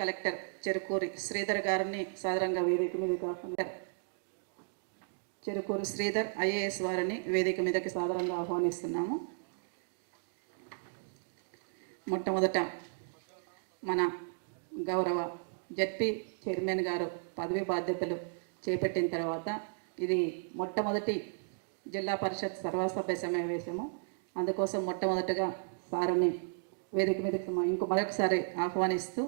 Collector Cherukuri Sridhar గారిని సాధారణంగా వేదిక మీద కాకుండా చెరుకూరు శ్రీధర్ ఐఏఎస్ వారిని వేదిక మీదకి సాధారణంగా ఆహ్వానిస్తున్నాము. మొట్టమొదట మన గౌరవ జడ్పీ చైర్మన్ గారు పదవి బాధ్యతలు చేపట్టిన తర్వాత ఇది మొట్టమొదటి జిల్లా పరిషత్ సర్వసభ్య సమావేశము. అందుకోసం మొట్టమొదటగా సారుని వేదిక మీదకి ఇంకో మరొకసారి ఆహ్వానిస్తూ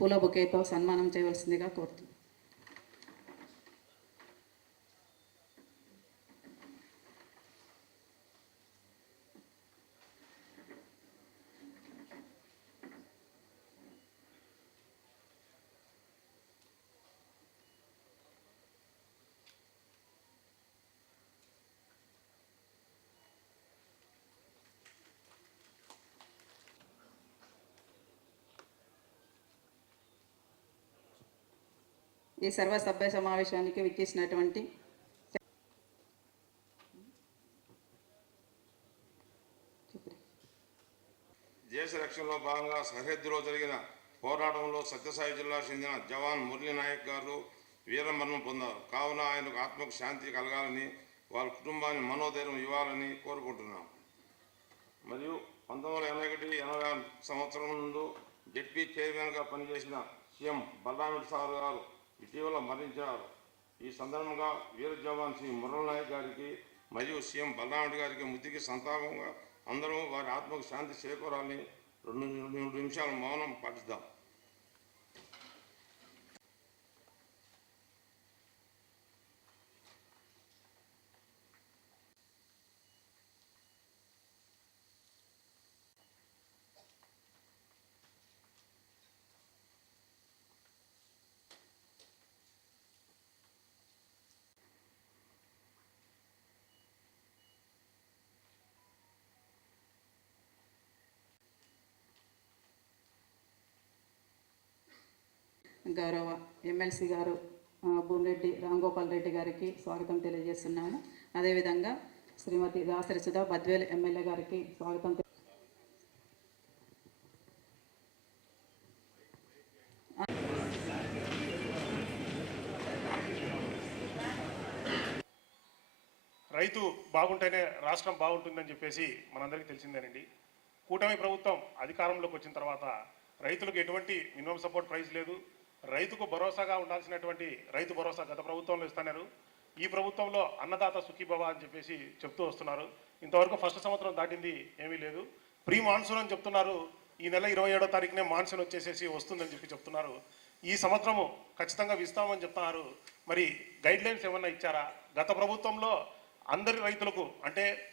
పూల బొకేతో సన్మానం చేయవలసిందిగా కోరుతున్నాను ఈ సర్వసభ్య సమావేశానికి విచ్చేసినటువంటి దేశ రక్షణలో భాగంగా సరిహద్దులో జరిగిన పోరాటంలో సత్యసాయి జిల్లా చెందిన జవాన్ మురళీ నాయక్ గారు వీరమరణం పొందారు. కావున ఆయనకు ఆత్మకు శాంతి కలగాలని వారి కుటుంబాన్ని మనోధైర్యం ఇవ్వాలని కోరుకుంటున్నాం. మరియు పంతొమ్మిది వందల ఎనభై ఒకటి ఎనభై ఆరు సంవత్సరం నుండి జడ్పీ చైర్మన్గా పనిచేసిన సీఎం బలరామిడ్ సార్ గారు ఇటీవల మరణించారు ఈ సందర్భంగా వీర జవాన్ శ్రీ మురళనాయక్ గారికి మరియు సీఎం బలరాముడి గారికి ముద్దుకి సంతాపంగా అందరూ వారి ఆత్మకు శాంతి చేకూరాలని రెండు రెండు నిమిషాలు మౌనం పాటిద్దాం. గౌరవ ఎమ్మెల్సీ గారు భూమిరెడ్డి రామ్గోపాల్ రెడ్డి గారికి స్వాగతం తెలియజేస్తున్నాము. అదేవిధంగా శ్రీమతి దాసరి సుధా బద్వేల్ ఎమ్మెల్యే గారికి స్వాగతం రైతు బాగుంటేనే రాష్ట్రం బాగుంటుందని చెప్పేసి మనందరికీ తెలిసిందేనండి. కూటమి ప్రభుత్వం అధికారంలోకి వచ్చిన తర్వాత రైతులకు ఎటువంటి మినిమం సపోర్ట్ ప్రైస్ లేదు. రైతుకు భరోసాగా ఉండాల్సినటువంటి రైతు భరోసా గత ప్రభుత్వంలో ఇస్తున్నారు. ఈ ప్రభుత్వంలో అన్నదాత సుఖీభవ అని చెప్పేసి చెప్తూ వస్తున్నారు. ఇంతవరకు ఫస్ట్ సంవత్సరం దాటింది ఏమీ లేదు. ప్రీ మాన్సూన్ అని చెప్తున్నారు. ఈ నెల ఇరవై ఏడో తారీఖునే మాన్సూన్ వచ్చేసేసి వస్తుందని చెప్పి చెప్తున్నారు. ఈ సంవత్సరము ఖచ్చితంగా ఇస్తామని చెప్తున్నారు. మరి గైడ్ లైన్స్ ఏమన్నా ఇచ్చారా? గత ప్రభుత్వంలో అందరి రైతులకు అంటే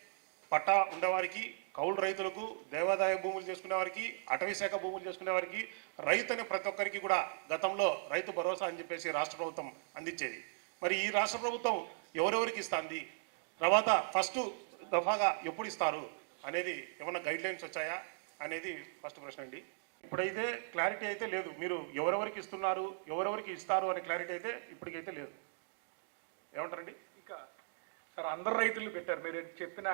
పట్టా ఉండేవారికి కౌలు రైతులకు దేవాదాయ భూములు చేసుకునే వారికి అటవీ శాఖ భూములు చేసుకునే వారికి రైతు అనే ప్రతి ఒక్కరికి కూడా గతంలో రైతు భరోసా అని చెప్పేసి రాష్ట్ర ప్రభుత్వం అందించేది. మరి ఈ రాష్ట్ర ప్రభుత్వం ఎవరెవరికి ఇస్తుంది? తర్వాత ఫస్ట్ దఫాగా ఎప్పుడు ఇస్తారు అనేది ఏమన్నా గైడ్ లైన్స్ వచ్చాయా అనేది ఫస్ట్ ప్రశ్న అండి. ఇప్పుడైతే క్లారిటీ అయితే లేదు. మీరు ఎవరెవరికి ఇస్తున్నారు ఎవరెవరికి ఇస్తారు అనే క్లారిటీ అయితే ఇప్పటికైతే లేదు. ఏమంటారండి? సార్ అందరు రైతులు పెట్టారు. మీరు చెప్పిన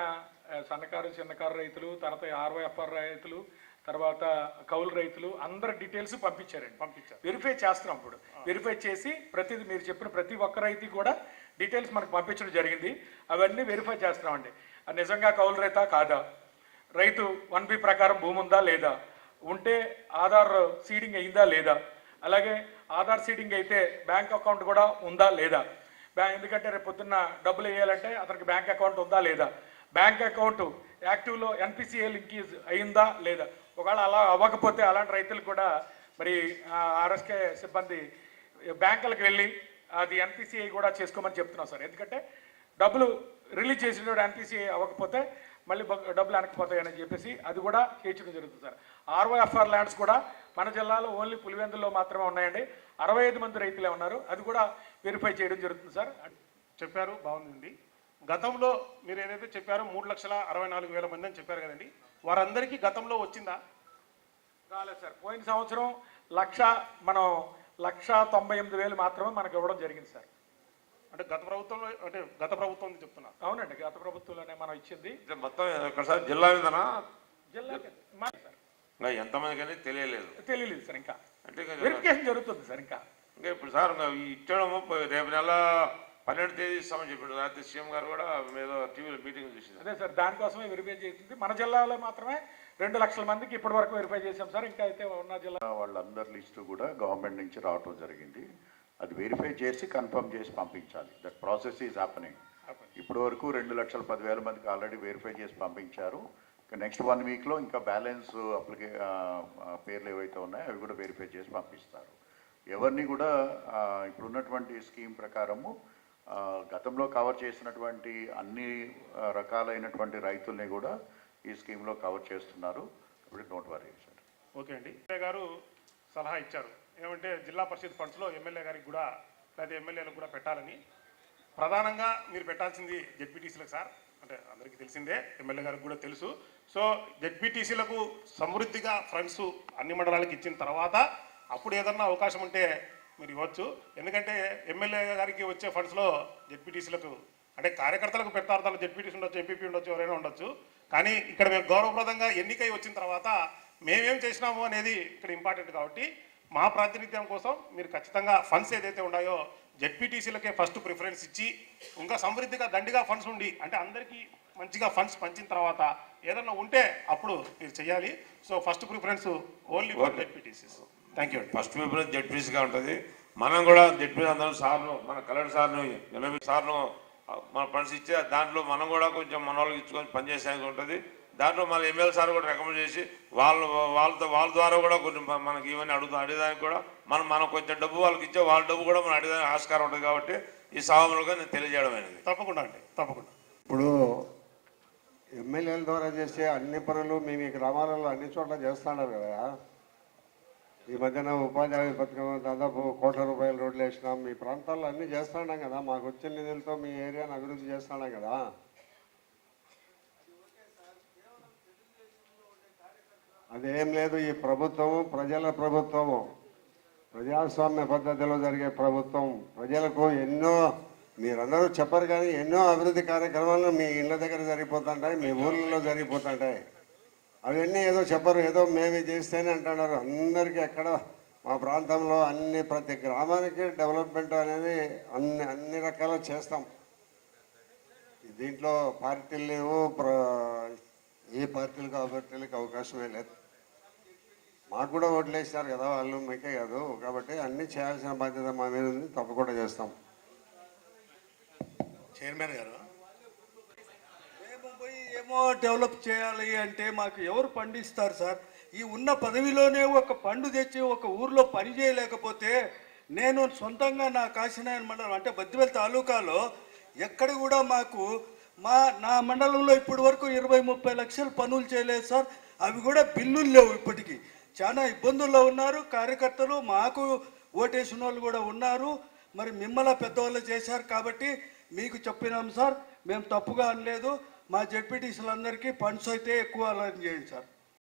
సన్నకారు చిన్నకారు రైతులు తర్వాత ఆర్వైఎఫ్ఆర్ రైతులు తర్వాత కౌలు రైతులు అందరి డీటెయిల్స్ పంపించారండి. పంపించారు. వెరిఫై చేస్తున్నాం ఇప్పుడు. వెరిఫై చేసి ప్రతిది మీరు చెప్పిన ప్రతి ఒక్క రైతుకి కూడా డీటెయిల్స్ మనకు పంపించడం జరిగింది. అవన్నీ వెరిఫై చేస్తున్నామండి. నిజంగా కౌలు రైతా కాదా? రైతు వన్ బి ప్రకారం భూమి ఉందా లేదా? ఉంటే ఆధార్ సీడింగ్ అయిందా లేదా? అలాగే ఆధార్ సీడింగ్ అయితే బ్యాంక్ అకౌంట్ కూడా ఉందా లేదా? ఎందుకంటే రేపు పొద్దున్న డబ్బులు వేయాలంటే అతనికి బ్యాంక్ అకౌంట్ ఉందా లేదా? బ్యాంక్ అకౌంట్ యాక్టివ్లో ఎన్పిసిఏ లింకేజ్ అయిందా లేదా? ఒకవేళ అలా అవ్వకపోతే అలాంటి రైతులు కూడా మరి ఆర్ఎస్కే సిబ్బంది బ్యాంకులకు వెళ్ళి అది ఎన్పిసిఐ కూడా చేసుకోమని చెప్తున్నాం సార్. ఎందుకంటే డబ్బులు రిలీజ్ చేసినప్పుడు ఎన్పిసిఐ అవ్వకపోతే మళ్ళీ డబ్బులు వెనక్కిపోతాయని చెప్పేసి అది కూడా తీర్చడం జరుగుతుంది సార్. ఆర్వైఎఫ్ఆర్ ల్యాండ్స్ కూడా మన జిల్లాలో ఓన్లీ పులివెందుల్లో మాత్రమే ఉన్నాయండి. అరవై ఐదు మంది రైతులే ఉన్నారు. అది కూడా వెరిఫై చేయడం జరుగుతుంది సార్ చెప్పారు బాగుందండి. గతంలో మీరు ఏదైతే చెప్పారో మూడు లక్షల అరవై నాలుగు వేల మంది అని చెప్పారు కదండి. వారందరికీ గతంలో వచ్చిందా? రాలేదు సార్ పోయిన సంవత్సరం లక్ష మనం లక్ష తొంభై ఎనిమిది వేలు మాత్రమే మనకు ఇవ్వడం జరిగింది సార్ అంటే గత ప్రభుత్వంలో అంటే గత ప్రభుత్వం చెప్తున్నా. అవునండి గత ప్రభుత్వంలోనే మనం ఇచ్చింది. మొత్తం ఒకసారి జిల్లా మీదనా ఇంకా ఎంతమందికి తెలియలేదు. తెలియలేదు సార్ ఇంకా. వెరిఫికేషన్ జరుగుతుంది సార్ ఇంకా. ఇంకా ఇప్పుడు సార్ ఇచ్చడము రేపు నెల పన్నెండు తేదీ ఇస్తామని చెప్పాడు. రాత్రి సీఎం గారు కూడా మీద టీవీలో మీటింగ్ చూసింది. అదే సార్ దానికోసమే వెరిఫై చేసింది. మన జిల్లాలో మాత్రమే రెండు లక్షల మందికి ఇప్పటి వరకు వెరిఫై చేశాం సార్. ఇంకా అయితే ఉన్న జిల్లా వాళ్ళందరి లిస్టు కూడా గవర్నమెంట్ నుంచి రావటం జరిగింది. అది వెరిఫై చేసి కన్ఫర్మ్ చేసి పంపించాలి. దట్ ప్రాసెస్ ఈజ్ హ్యాపెనింగ్ ఇప్పటి వరకు రెండు లక్షల పదివేల మందికి ఆల్రెడీ వెరిఫై చేసి పంపించారు. ఇంకా నెక్స్ట్ వన్ వీక్లో ఇంకా బ్యాలెన్స్ అప్లికే పేర్లు ఏవైతే ఉన్నాయో అవి కూడా వెరిఫై చేసి పంపిస్తారు. ఎవరిని కూడా ఇప్పుడున్నటువంటి స్కీమ్ ప్రకారము గతంలో కవర్ చేసినటువంటి అన్ని రకాలైనటువంటి రైతుల్ని కూడా ఈ స్కీమ్లో కవర్ చేస్తున్నారు. ఇప్పుడు డోంట్ వరీ సార్ ఓకే అండి. గారు సలహా ఇచ్చారు. ఏమంటే జిల్లా పరిషత్ ఫండ్స్లో ఎమ్మెల్యే గారికి కూడా లేదా ఎమ్మెల్యేలకు కూడా పెట్టాలని. ప్రధానంగా మీరు పెట్టాల్సింది జెడ్పీటీసీలకు సార్. అంటే అందరికీ తెలిసిందే ఎమ్మెల్యే గారికి కూడా తెలుసు. సో జెడ్పీటీసీలకు సమృద్ధిగా ఫండ్స్ అన్ని మండలాలకు ఇచ్చిన తర్వాత అప్పుడు ఏదన్నా అవకాశం ఉంటే మీరు ఇవ్వచ్చు. ఎందుకంటే ఎమ్మెల్యే గారికి వచ్చే ఫండ్స్లో జెడ్పీటీసీలకు అంటే కార్యకర్తలకు పెట్టార్థాలు జెడ్పీటీసీ ఉండొచ్చు ఎంపీపీ ఉండొచ్చు ఎవరైనా ఉండొచ్చు. కానీ ఇక్కడ మేము గౌరవప్రదంగా ఎన్నికై వచ్చిన తర్వాత మేమేం చేసినాము అనేది ఇక్కడ ఇంపార్టెంట్ కాబట్టి మా ప్రాతినిధ్యం కోసం మీరు ఖచ్చితంగా ఫండ్స్ ఏదైతే ఉన్నాయో జెడ్పీటీసీలకే ఫస్ట్ ప్రిఫరెన్స్ ఇచ్చి ఇంకా సమృద్ధిగా దండిగా ఫండ్స్ ఉండి అంటే అందరికీ మంచిగా ఫండ్స్ పంచిన తర్వాత ఏదన్నా ఉంటే అప్పుడు మీరు చేయాలి. So first preference only for ZPTCs. Thank you first preference జడ్పీసీగా ఉంటుంది. మనం కూడా జడ్పీ అందరం సార్ను మన కలెక్టర్ సార్ను ఎమ్మెల్యే సార్ను మన ఫండ్స్ ఇచ్చే దాంట్లో మనం కూడా కొంచెం మన వాళ్ళకి ఇచ్చుకొని పనిచేసేది ఉంటుంది. దాంట్లో మన ఎమ్మెల్యే సార్ కూడా రికమెండ్ చేసి వాళ్ళు వాళ్ళతో వాళ్ళ ద్వారా కూడా కొంచెం మన- మనకి ఇవన్నీ అడుగుతాం అడిగేదానికి కూడా మనం మనం కొంచెం డబ్బు వాళ్ళకి ఇచ్చే వాళ్ళ డబ్బు కూడా మనం అడిగేదానికి ఆస్కారం ఉంటుంది కాబట్టి ఈ సభములుగా నేను తెలియజేయడం అనేది. తప్పకుండా అండి తప్పకుండా. ఇప్పుడు ఎమ్మెల్యేల ద్వారా చేసే అన్ని పనులు మేము ఈ గ్రామాలలో అన్ని చోట్ల చేస్తున్నారు కదా. ఈ మధ్యన ఉపాధి హామీ పథకం దాదాపు కోట్ల రూపాయల రోడ్లు వేసినాం. మీ ప్రాంతాల్లో అన్నీ చేస్తున్నాం కదా. మాకు వచ్చిన నిధులతో మీ ఏరియాను అభివృద్ధి చేస్తున్నాం కదా. అదేం లేదు. ఈ ప్రభుత్వము ప్రజల ప్రభుత్వము. ప్రజాస్వామ్య పద్ధతిలో జరిగే ప్రభుత్వం. ప్రజలకు ఎన్నో మీరందరూ చెప్పరు కానీ ఎన్నో అభివృద్ధి కార్యక్రమాలు మీ ఇళ్ళ దగ్గర జరిగిపోతుంటాయి మీ ఊర్లలో జరిగిపోతుంటాయి. అవన్నీ ఏదో చెప్పరు ఏదో మేమే చేస్తేనే అంటున్నారు. అందరికీ ఎక్కడ మా ప్రాంతంలో అన్ని ప్రతి గ్రామానికి డెవలప్మెంట్ అనేది అన్ని అన్ని రకాల చేస్తాం. దీంట్లో పార్టీలు లేవు ప్ర ఏ పార్టీలకు ఆ పార్టీలకు అవకాశమే లేదు. మాకు కూడా ఓట్లు వేసినారు కదా వాళ్ళు మీకే కాదు. కాబట్టి అన్ని చేయాల్సిన బాధ్యత మా మీద ఉంది తప్పకుండా చేస్తాం. చైర్మన్ గారు? ఏమో డెవలప్ చేయాలి అంటే మాకు ఎవరు పండిస్తారు సార్? ఈ ఉన్న పదవిలోనే ఒక పండు తెచ్చి ఒక ఊర్లో పని చేయలేకపోతే నేను సొంతంగా నా కాశీనాయన మండలం అంటే బద్దివెల్ తాలూకాలో ఎక్కడ కూడా మాకు మా నా మండలంలో ఇప్పటి వరకు ఇరవై ముప్పై లక్షలు పనులు చేయలేదు సార్. అవి కూడా బిల్లులు లేవు ఇప్పటికీ. చాలా ఇబ్బందుల్లో ఉన్నారు. కార్యకర్తలు మాకు ఓటేసిన వాళ్ళు కూడా ఉన్నారు. మరి మిమ్మల్ని పెద్దవాళ్ళు చేశారు కాబట్టి మీకు చెప్పినాం సార్. మేము తప్పుగా అనలేదు. మా జడ్పీటీసీలందరికీ ఫండ్స్ అయితే ఎక్కువ అలాట్ చేయండి సార్.